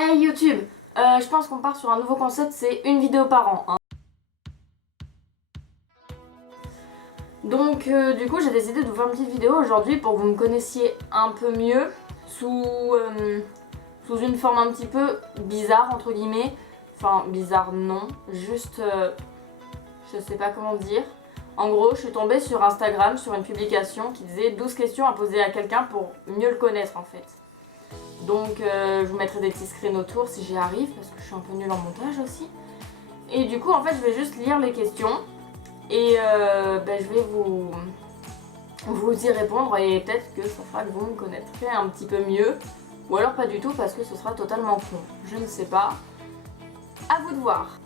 Hey YouTube, je pense qu'on part sur un nouveau concept, c'est une vidéo par an, hein. Donc du coup j'ai décidé de vous faire une petite vidéo aujourd'hui pour que vous me connaissiez un peu mieux sous une forme un petit peu bizarre entre guillemets. Enfin bizarre non, juste je sais pas comment dire. En gros je suis tombée sur Instagram sur une publication qui disait 12 questions à poser à quelqu'un pour mieux le connaître en fait. Donc je vous mettrai des petits screens autour si j'y arrive parce que je suis un peu nulle en montage aussi. Et du coup en fait je vais juste lire les questions et je vais vous y répondre et peut-être que ça fera que vous me connaîtrez un petit peu mieux. Ou alors pas du tout parce que ce sera totalement con. Je ne sais pas. À vous de voir.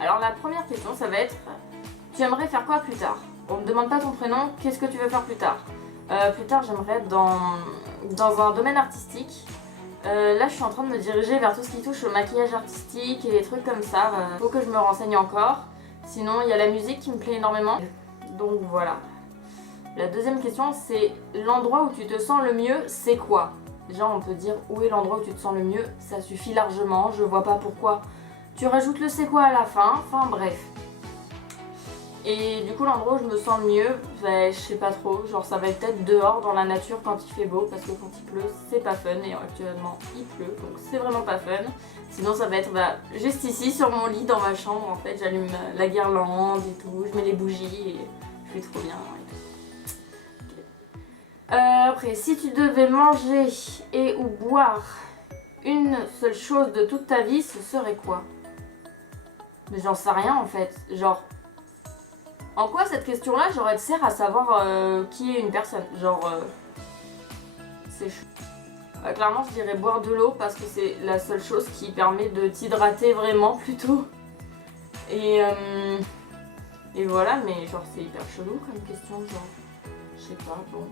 Alors la première question ça va être tu aimerais faire quoi plus tard? On ne demande pas ton prénom, qu'est-ce que tu veux faire plus tard? Plus tard j'aimerais être dans un domaine artistique. Là je suis en train de me diriger vers tout ce qui touche au maquillage artistique et des trucs comme ça. Faut que je me renseigne encore. Sinon il y a la musique qui me plaît énormément. Donc voilà. La deuxième question c'est l'endroit où tu te sens le mieux, c'est quoi? Déjà on peut dire où est l'endroit où tu te sens le mieux, ça suffit largement, je vois pas pourquoi tu rajoutes le c'est quoi à la fin, enfin bref. Et du coup l'endroit où je me sens le mieux, je sais pas trop, genre ça va être peut-être dehors dans la nature quand il fait beau parce que quand il pleut c'est pas fun et actuellement il pleut donc c'est vraiment pas fun. Sinon ça va être juste ici sur mon lit dans ma chambre en fait, j'allume la guirlande et tout, je mets les bougies et je suis trop bien et tout. Okay. Après si tu devais manger et ou boire une seule chose de toute ta vie, ce serait quoi? Mais j'en sais rien en fait, genre... En quoi cette question-là, genre, elle sert à savoir qui est une personne? Genre, c'est chaud. Clairement, je dirais boire de l'eau parce que c'est la seule chose qui permet de t'hydrater vraiment plutôt. Et voilà, mais genre, c'est hyper chelou comme question, genre, je sais pas, bon.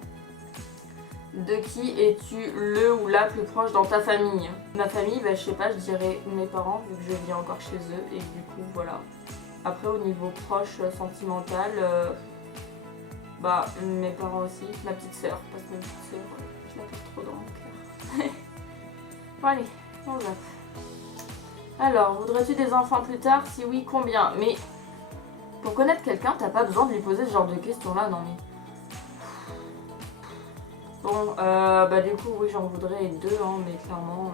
De qui es-tu le ou la plus proche dans ta famille? Ma famille, je sais pas, je dirais mes parents vu que je vis encore chez eux et du coup, voilà. Après au niveau proche, sentimental, mes parents aussi, ma petite sœur, parce que ma petite sœur, je la porte trop dans mon cœur. Bon allez, on zappe. Alors, voudrais-tu des enfants plus tard? Si oui, combien? Mais pour connaître quelqu'un, t'as pas besoin de lui poser ce genre de questions là, non mais... Bon, du coup, oui, j'en voudrais deux, hein, mais clairement...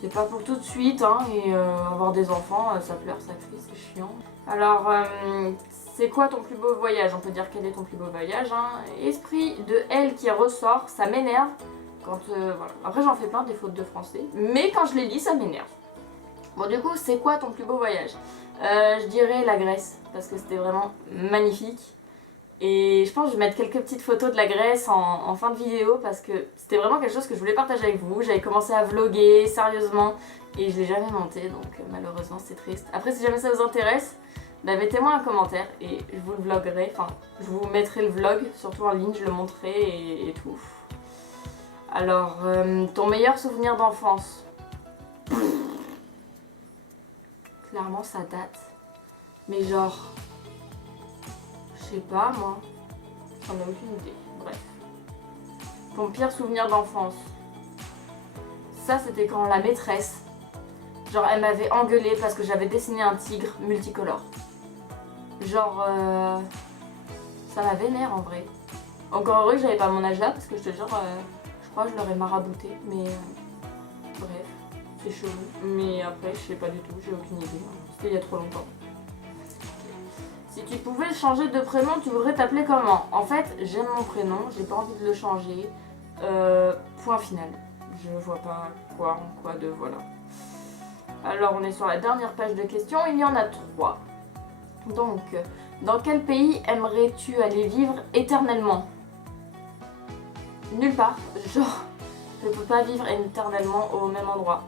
c'est pas pour tout de suite, hein, et avoir des enfants, ça pleure, ça crie, c'est chiant. Alors, c'est quoi ton plus beau voyage? On peut dire quel est ton plus beau voyage, hein. Esprit de elle qui ressort, ça m'énerve. Quand, voilà. Après j'en fais plein des fautes de français, mais quand je les lis, ça m'énerve. Bon du coup, c'est quoi ton plus beau voyage? Je dirais la Grèce, parce que c'était vraiment magnifique. Et je pense que je vais mettre quelques petites photos de la Grèce en fin de vidéo parce que c'était vraiment quelque chose que je voulais partager avec vous. J'avais commencé à vlogger sérieusement et je l'ai jamais monté donc malheureusement c'est triste. Après si jamais ça vous intéresse, mettez-moi un commentaire et je vous le vloguerai, enfin je vous mettrai le vlog surtout en ligne, je le montrerai et tout. Alors, ton meilleur souvenir d'enfance? Clairement ça date, mais genre... je sais pas moi, j'en ai aucune idée, bref. Ton pire souvenir d'enfance? Ça c'était quand la maîtresse, genre elle m'avait engueulée parce que j'avais dessiné un tigre multicolore. Genre ça m'a vénère en vrai. Encore heureux que j'avais pas mon âge là parce que je te jure, je crois que je l'aurais marabouté, mais bref, c'est chelou. Mais après je sais pas du tout, j'ai aucune idée, hein. C'était il y a trop longtemps. Si tu pouvais changer de prénom, tu voudrais t'appeler comment? En fait, j'aime mon prénom, j'ai pas envie de le changer. Point final. Je vois pas quoi, en quoi de, voilà. Alors, on est sur la dernière page de questions, il y en a 3. Donc, dans quel pays aimerais-tu aller vivre éternellement? Nulle part. Genre, je peux pas vivre éternellement au même endroit.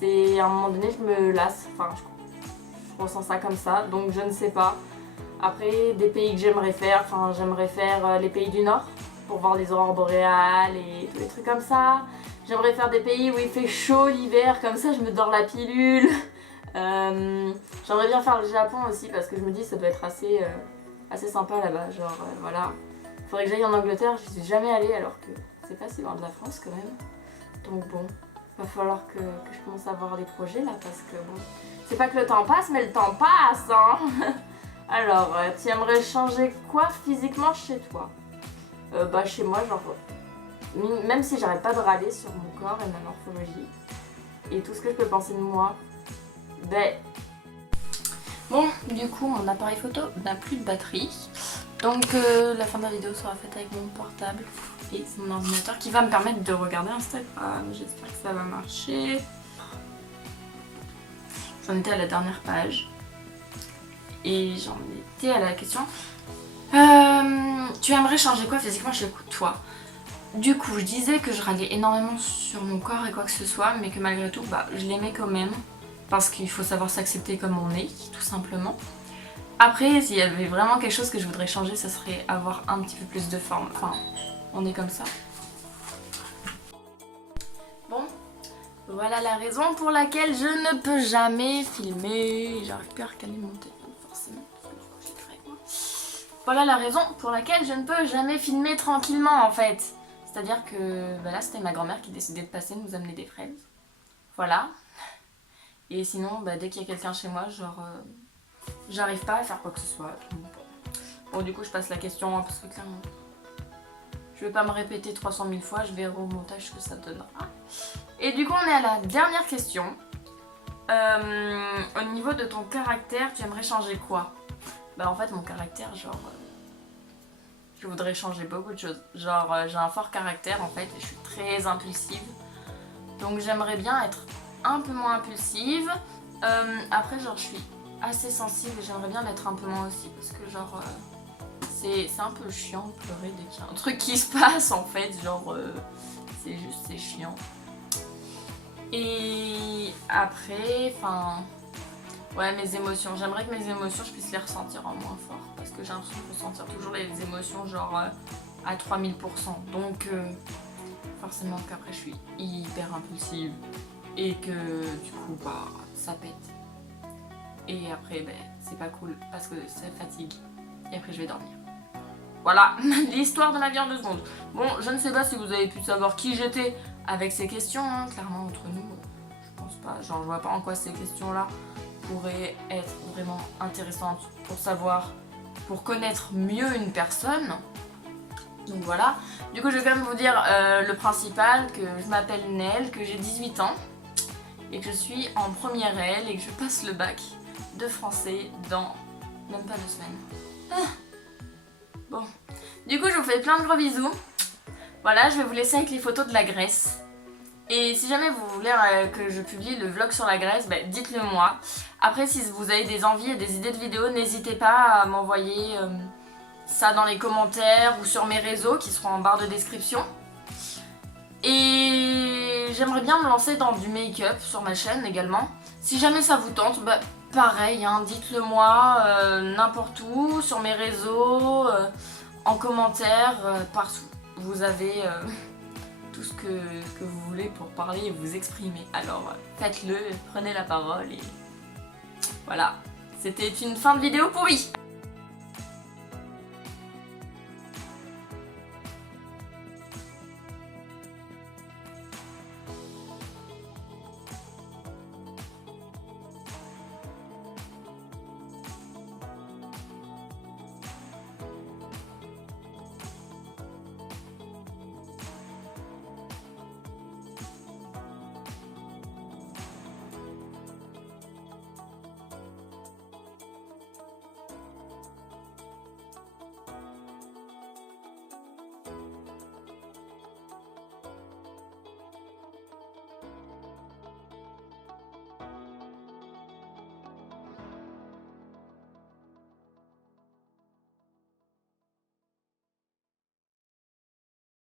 C'est, à un moment donné, je me lasse. Enfin, je ressens ça comme ça, donc je ne sais pas. Après, des pays que j'aimerais faire, enfin j'aimerais faire les pays du Nord pour voir les aurores boréales et tous les trucs comme ça. J'aimerais faire des pays où il fait chaud l'hiver, comme ça je me dors la pilule. J'aimerais bien faire le Japon aussi parce que je me dis que ça doit être assez sympa là-bas, genre voilà. Faudrait que j'aille en Angleterre, je suis jamais allée alors que c'est pas si loin de la France quand même. Donc bon, va falloir que je commence à avoir des projets là parce que bon, c'est pas que le temps passe mais le temps passe hein. Alors, tu aimerais changer quoi physiquement chez toi? Bah chez moi genre, même si j'arrête pas de râler sur mon corps et ma morphologie et tout ce que je peux penser de moi, ben... Bon, du coup mon appareil photo n'a plus de batterie, donc la fin de la vidéo sera faite avec mon portable et c'est mon ordinateur qui va me permettre de regarder Instagram. J'espère que ça va marcher. J'en étais à la dernière page et j'en étais à la question tu aimerais changer quoi physiquement chez toi? Du coup je disais que je râlais énormément sur mon corps et quoi que ce soit, mais que malgré tout bah, je l'aimais quand même parce qu'il faut savoir s'accepter comme on est tout simplement. Après s'il y avait vraiment quelque chose que je voudrais changer, ça serait avoir un petit peu plus de forme. Enfin on est comme ça. Bon, voilà la raison pour laquelle je ne peux jamais filmer. J'arrive plus à recaler mon téléphone forcément. Voilà la raison pour laquelle je ne peux jamais filmer tranquillement en fait. C'est-à-dire que bah là c'était ma grand-mère qui décidait de passer nous amener des fraises. Voilà. Et sinon bah, dès qu'il y a quelqu'un chez moi, genre j'arrive pas à faire quoi que ce soit. Bon du coup je passe la question hein, parce que clairement je vais pas me répéter 300 000 fois, je verrai au montage ce que ça donnera. Et du coup on est à la dernière question. Au niveau de ton caractère, tu aimerais changer quoi? Bah en fait mon caractère genre... je voudrais changer beaucoup de choses. Genre j'ai un fort caractère en fait et je suis très impulsive. Donc j'aimerais bien être un peu moins impulsive. Après genre je suis assez sensible et j'aimerais bien l'être un peu moins aussi. Parce que genre c'est un peu chiant de pleurer dès qu'il y a un truc qui se passe en fait. Genre c'est chiant. Et après, enfin... ouais, mes émotions. J'aimerais que mes émotions, je puisse les ressentir en moins fort. Parce que j'ai l'impression de ressentir toujours les émotions genre à 3000%. Donc forcément qu'après je suis hyper impulsive. Et que du coup, bah, ça pète. Et après, ben, c'est pas cool parce que ça fatigue. Et après je vais dormir. Voilà, l'histoire de ma vie en 2 secondes. Bon, je ne sais pas si vous avez pu savoir qui j'étais avec ces questions. Hein. Clairement, entre nous, je pense pas. Genre, je vois pas en quoi ces questions-là pourrait être vraiment intéressante pour savoir, pour connaître mieux une personne. Donc voilà. Du coup je vais quand même vous dire le principal, que je m'appelle Nel, que j'ai 18 ans et que je suis en première L et que je passe le bac de français dans même pas 2 semaines. Bon. Du coup je vous fais plein de gros bisous. Voilà, je vais vous laisser avec les photos de la Grèce. Et si jamais vous voulez que je publie le vlog sur la Grèce, bah, dites-le moi. Après si vous avez des envies et des idées de vidéos, n'hésitez pas à m'envoyer ça dans les commentaires ou sur mes réseaux qui seront en barre de description. Et j'aimerais bien me lancer dans du make-up sur ma chaîne également. Si jamais ça vous tente, bah, pareil, hein, dites-le moi n'importe où, sur mes réseaux, en commentaire, partout. Vous avez... tout ce que vous voulez pour parler et vous exprimer. Alors faites-le, prenez la parole et voilà. C'était une fin de vidéo pourrie.